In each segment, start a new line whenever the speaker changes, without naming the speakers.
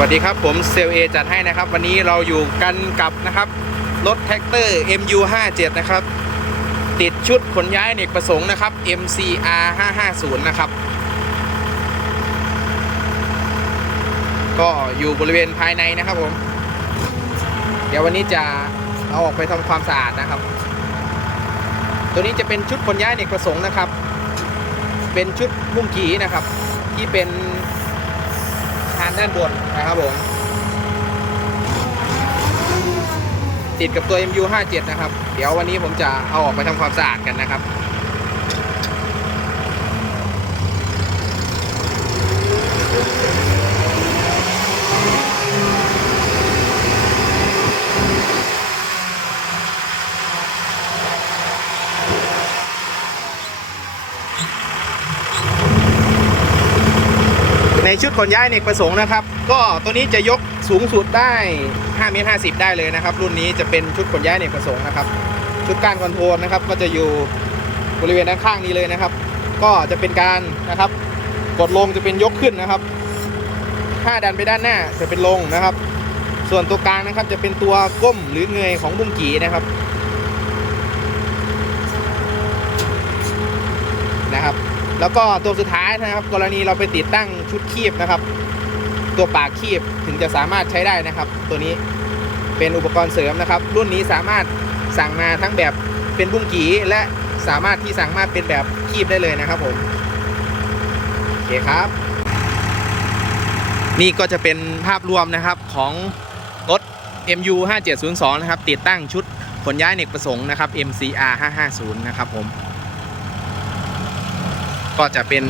วัสดีครับ ผมเซลเอจัดให้นะครับ วันนี้เราอยู่กันกับนะครับ รถแท็กเตอร์ MU57 นะครับ ติดชุดขนย้ายเนกประสงค์นะครับ MCR 550นะครับ ก็อยู่บริเวณภายในนะครับผม เดี๋ยววันนี้จะเอาออกไปทำความสะอาดนะครับ ตัวนี้จะเป็นชุดขนย้ายเนกประสงค์นะครับ เป็นชุดบุ้งกีนะครับ ที่เป็นานด้านบนนะครับผมติดกับตัว MU57 นะครับ เดี๋ยววันนี้ผมจะเอาออกไปทำความสะอาดกันนะครับ ในชุดขนย้ายเนกประสงค์นะครับ ก็ตัวนี้จะยกสูงสุดได้5เมตร50 ได้เลยนะครับ รุ่นนี้จะเป็นชุดขนย้ายเนกประสงค์นะครับ ชุดการคอนโทรลนะครับ ก็จะอยู่บริเวณด้านข้างนี้เลยนะครับ ก็จะเป็นการนะครับ กดลงจะเป็นยกขึ้นนะครับถ้าดันไปด้านหน้าจะเป็นลงนะครับ ส่วนตัวกลางนะครับจะเป็นตัวก้มหรือเงยของบุ้งกีนะครับ แล้วก็ตัวสุดท้ายนะครับ กรณีเราไปติดตั้งชุดคีบนะครับ ตัวปากคีบถึงจะสามารถใช้ได้นะครับ ตัวนี้เป็นอุปกรณ์เสริมนะครับ รุ่นนี้สามารถสั่งมาทั้งแบบเป็นบุ้งกีและสามารถที่สั่งมาเป็นแบบคีบได้เลยนะครับผมโอเคครับ นี่ก็จะเป็นภาพรวมนะครับของรถ MU 5702 นะครับ ติดตั้งชุดขนย้ายเนกประสงค์นะครับ MCR 550 นะครับผม ก็จะเป็น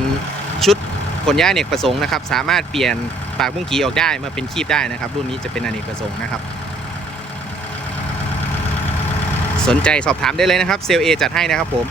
ชุดขนย้ายอเนกประสงค์นะครับ สามารถเปลี่ยนปากบุ้งกีออกได้มาเป็นคีบได้นะครับ รุ่นนี้จะเป็นอเนกประสงค์นะครับ สนใจสอบถามได้เลยนะครับเซลเอจัดให้นะครับผม